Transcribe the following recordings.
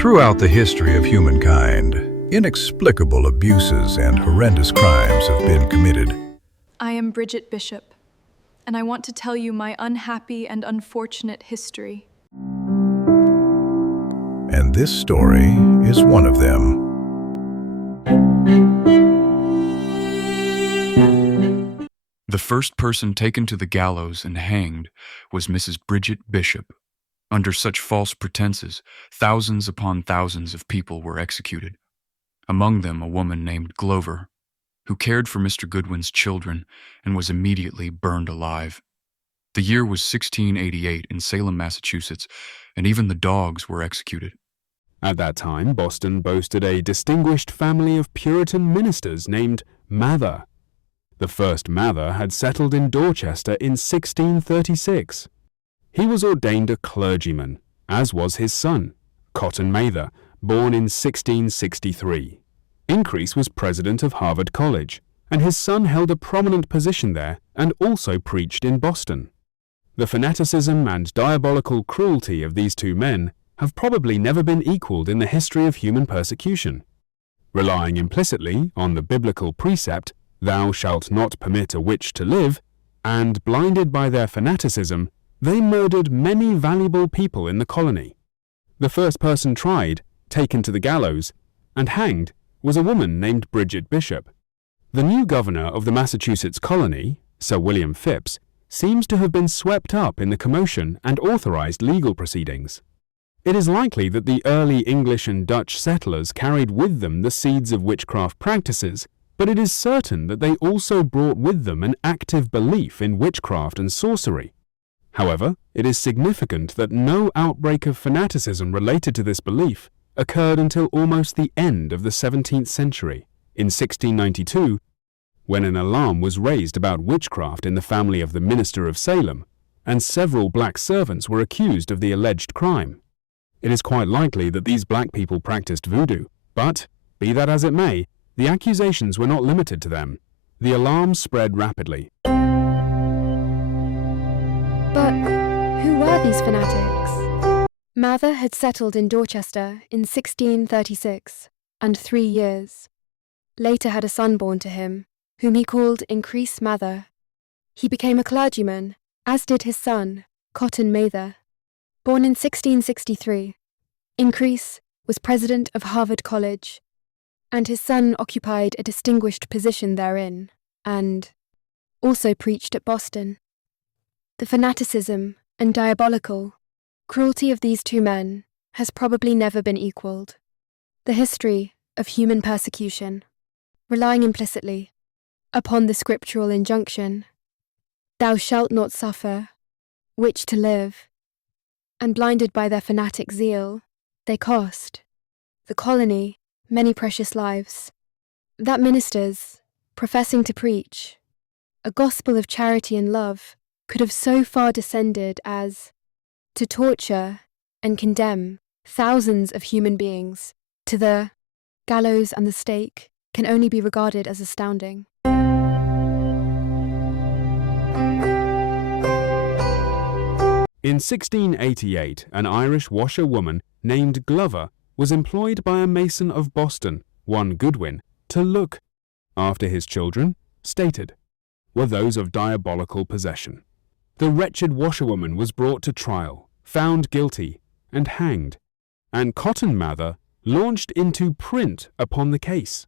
Throughout the history of humankind, inexplicable abuses and horrendous crimes have been committed. I am Bridget Bishop, and I want to tell you my unhappy and unfortunate history. And this story is one of them. The first person taken to the gallows and hanged was Mrs. Bridget Bishop. Under such false pretenses, thousands upon thousands of people were executed. Among them a woman named Glover, who cared for Mr. Goodwin's children and was immediately burned alive. The year was 1688 in Salem, Massachusetts, and even the dogs were executed. At that time, Boston boasted a distinguished family of Puritan ministers named Mather. The first Mather had settled in Dorchester in 1636. He was ordained a clergyman, as was his son, Cotton Mather, born in 1663. Increase was president of Harvard College, and his son held a prominent position there and also preached in Boston. The fanaticism and diabolical cruelty of these two men have probably never been equaled in the history of human persecution. Relying implicitly on the biblical precept, "Thou shalt not permit a witch to live," and blinded by their fanaticism, they murdered many valuable people in the colony. The first person tried, taken to the gallows, and hanged was a woman named Bridget Bishop. The new governor of the Massachusetts colony, Sir William Phips, seems to have been swept up in the commotion and authorized legal proceedings. It is likely that the early English and Dutch settlers carried with them the seeds of witchcraft practices, but it is certain that they also brought with them an active belief in witchcraft and sorcery. However, it is significant that no outbreak of fanaticism related to this belief occurred until almost the end of the 17th century, in 1692, when an alarm was raised about witchcraft in the family of the minister of Salem, and several black servants were accused of the alleged crime. It is quite likely that these black people practiced voodoo, but, be that as it may, the accusations were not limited to them. The alarm spread rapidly. But who were these fanatics? Mather had settled in Dorchester in 1636, and 3 years. Later had a son born to him, whom he called Increase Mather. He became a clergyman, as did his son, Cotton Mather. Born in 1663, Increase was president of Harvard College, and his son occupied a distinguished position therein, and also preached at Boston. The fanaticism and diabolical cruelty of these two men has probably never been equaled. The history of human persecution, relying implicitly upon the scriptural injunction, "Thou shalt not suffer witch to live," and blinded by their fanatic zeal, they cost the colony many precious lives. That ministers, professing to preach a gospel of charity and love, could have so far descended as to torture and condemn thousands of human beings to the gallows and the stake can only be regarded as astounding. In 1688, an Irish washerwoman named Glover was employed by a mason of Boston, one Goodwin, to look after his children, stated, were those of diabolical possession. The wretched washerwoman was brought to trial, found guilty, and hanged, and Cotton Mather launched into print upon the case,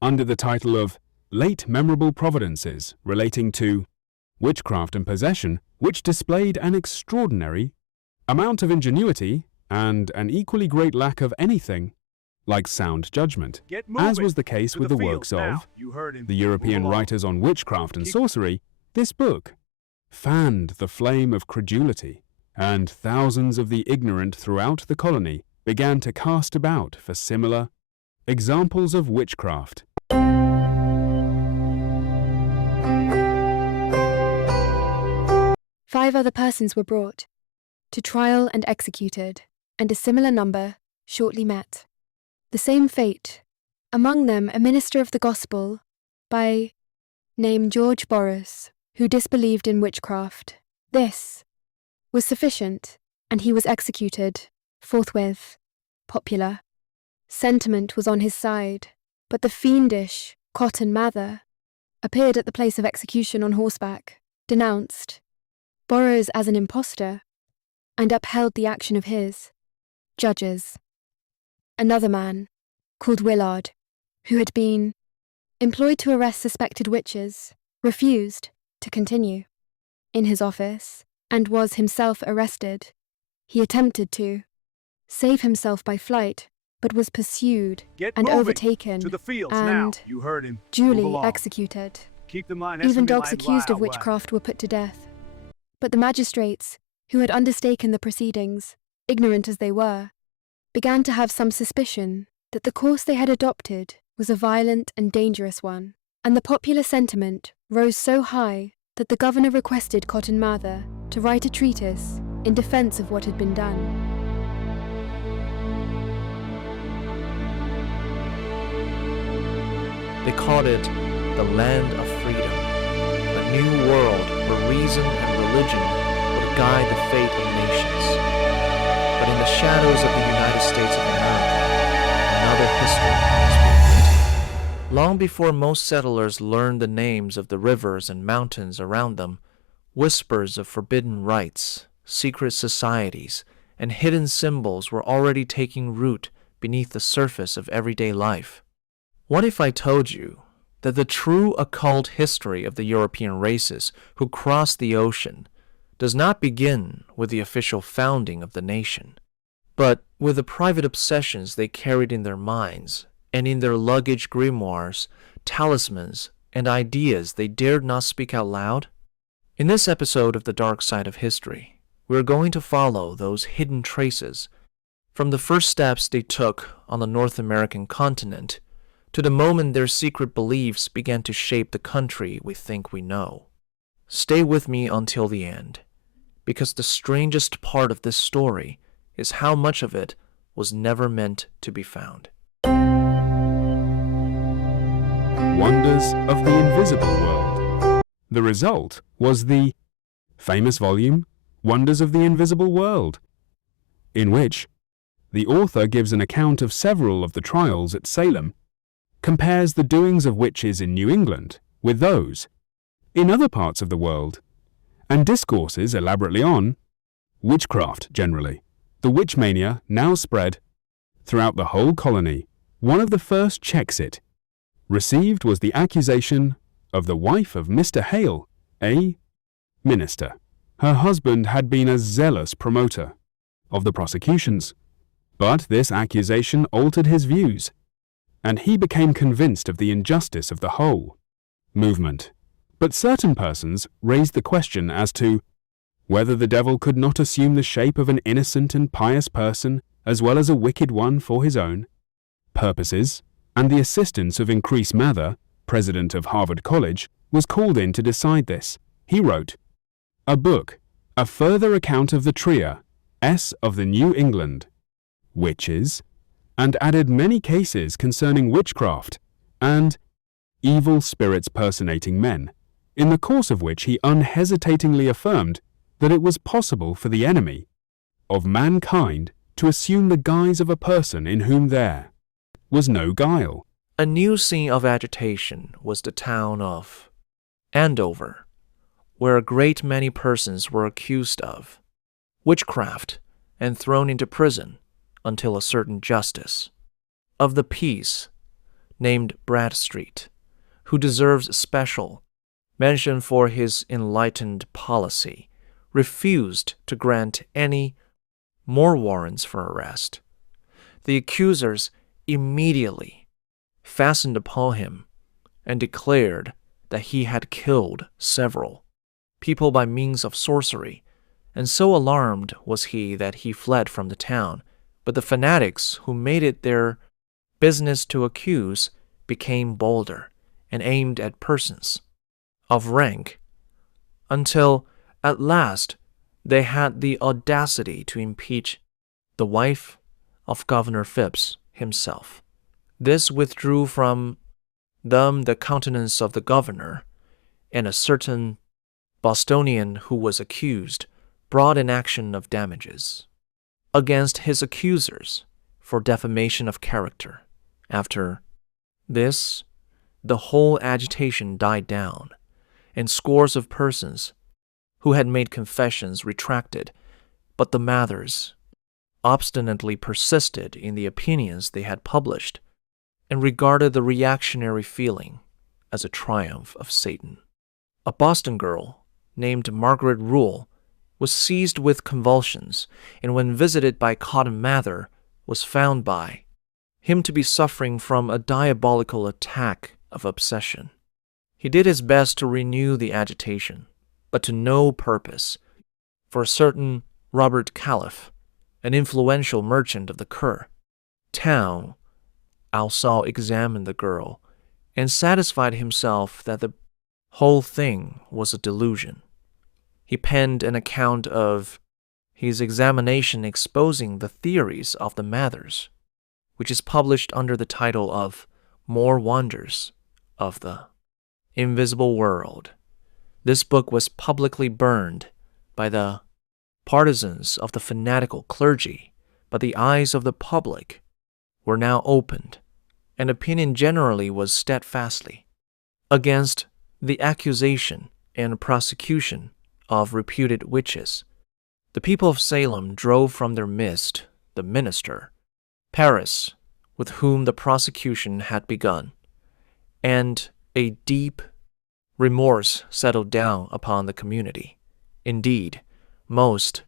under the title of Late Memorable Providences relating to witchcraft and possession, which displayed an extraordinary amount of ingenuity and an equally great lack of anything like sound judgment. As was the case with the works of the European writers on witchcraft and sorcery, this book fanned the flame of credulity, and thousands of the ignorant throughout the colony began to cast about for similar examples of witchcraft. Five other persons were brought to trial and executed, and a similar number shortly met. The same fate, among them a minister of the gospel by name George Boris, who disbelieved in witchcraft. This was sufficient, and he was executed forthwith. popular. Sentiment was on his side, but the fiendish Cotton Mather appeared at the place of execution on horseback, denounced Burroughs as an impostor, and upheld the action of his judges. Another man, called Willard, who had been employed to arrest suspected witches, refused to continue in his office and was himself arrested. He attempted to save himself by flight, but was pursued and overtaken to the fields and now. You heard him. Move duly along. executed. Keep the mind Even dogs accused of witchcraft were put to death. But the magistrates, who had undertaken the proceedings, ignorant as they were, began to have some suspicion that the course they had adopted was a violent and dangerous one, and the popular sentiment rose so high that the governor requested Cotton Mather to write a treatise in defense of what had been done. They called it the Land of Freedom, a new world where reason and religion would guide the fate of nations. But in the shadows of the United States of America, another history was being written. Long before most settlers learned the names of the rivers and mountains around them, whispers of forbidden rites, secret societies, and hidden symbols were already taking root beneath the surface of everyday life. What if I told you that the true occult history of the European races who crossed the ocean does not begin with the official founding of the nation, but with the private obsessions they carried in their minds and in their luggage grimoires, talismans, and ideas they dared not speak out loud? In this episode of The Dark Side of History, we are going to follow those hidden traces from the first steps they took on the North American continent to the moment their secret beliefs began to shape the country we think we know. Stay with me until the end, because the strangest part of this story is how much of it was never meant to be found. Wonders of the Invisible World. The result was the famous volume, Wonders of the Invisible World, in which the author gives an account of several of the trials at Salem, compares the doings of witches in New England with those in other parts of the world, and discourses elaborately on witchcraft generally. The witch mania now spread throughout the whole colony. One of the first checks it received was the accusation of the wife of Mr. Hale, a minister. Her husband had been a zealous promoter of the prosecutions, but this accusation altered his views, and he became convinced of the injustice of the whole movement. But certain persons raised the question as to whether the devil could not assume the shape of an innocent and pious person as well as a wicked one for his own purposes, and the assistance of Increase Mather, president of Harvard College, was called in to decide this. He wrote a book, A Further Account of the Tria, S. of the New England Witches, and added many cases concerning witchcraft and evil spirits personating men, in the course of which he unhesitatingly affirmed that it was possible for the enemy of mankind to assume the guise of a person in whom there was no guile. A new scene of agitation was the town of Andover, where a great many persons were accused of witchcraft and thrown into prison until a certain justice of the peace, named Bradstreet, who deserves special mention for his enlightened policy, refused to grant any more warrants for arrest. The accusers immediately fastened upon him and declared that he had killed several people by means of sorcery, and so alarmed was he that he fled from the town. But the fanatics who made it their business to accuse became bolder and aimed at persons of rank, until at last they had the audacity to impeach the wife of Governor Phipps himself. This withdrew from them the countenance of the governor, and a certain Bostonian who was accused brought an action of damages against his accusers for defamation of character. After this, the whole agitation died down, and scores of persons who had made confessions retracted, but the Mathers obstinately persisted in the opinions they had published and regarded the reactionary feeling as a triumph of Satan. A Boston girl named Margaret Rule was seized with convulsions, and when visited by Cotton Mather, was found by him to be suffering from a diabolical attack of obsession. He did his best to renew the agitation, but to no purpose, for a certain Robert Caliph, an influential merchant of the town, also examined the girl and satisfied himself that the whole thing was a delusion. He penned an account of his examination exposing the theories of the Mathers, which is published under the title of More Wonders of the Invisible World. This book was publicly burned by the partisans of the fanatical clergy, but the eyes of the public were now opened, and opinion generally was steadfastly against the accusation and prosecution of reputed witches. The people of Salem drove from their midst the minister, Paris, with whom the prosecution had begun, and a deep remorse settled down upon the community. Indeed, most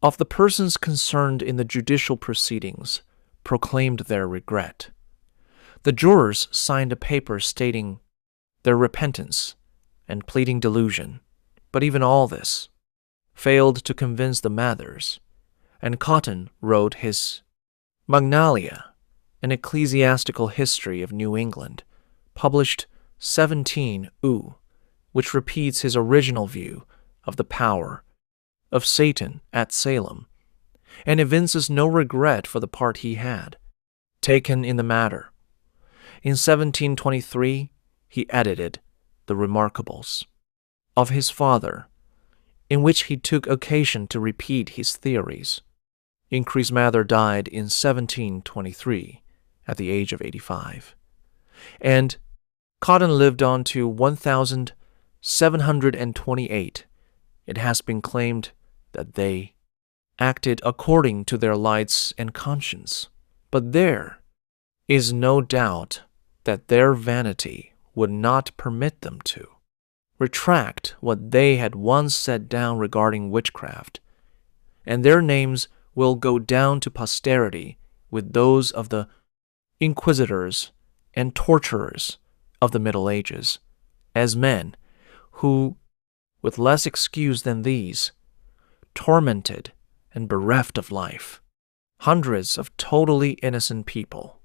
of the persons concerned in the judicial proceedings proclaimed their regret. The jurors signed a paper stating their repentance and pleading delusion, but even all this failed to convince the Mathers, and Cotton wrote his Magnalia, an ecclesiastical history of New England, published 17 which repeats his original view of the power of Satan at Salem, and evinces no regret for the part he had taken in the matter. In 1723, he edited the Remarkables of his father, in which he took occasion to repeat his theories. Increase Mather died in 1723 at the age of 85, and Cotton lived on to 1728. It has been claimed that they acted according to their lights and conscience, but there is no doubt that their vanity would not permit them to retract what they had once set down regarding witchcraft, and their names will go down to posterity with those of the inquisitors and torturers of the Middle Ages, as men who, with less excuse than these, tormented and bereft of life hundreds of totally innocent people.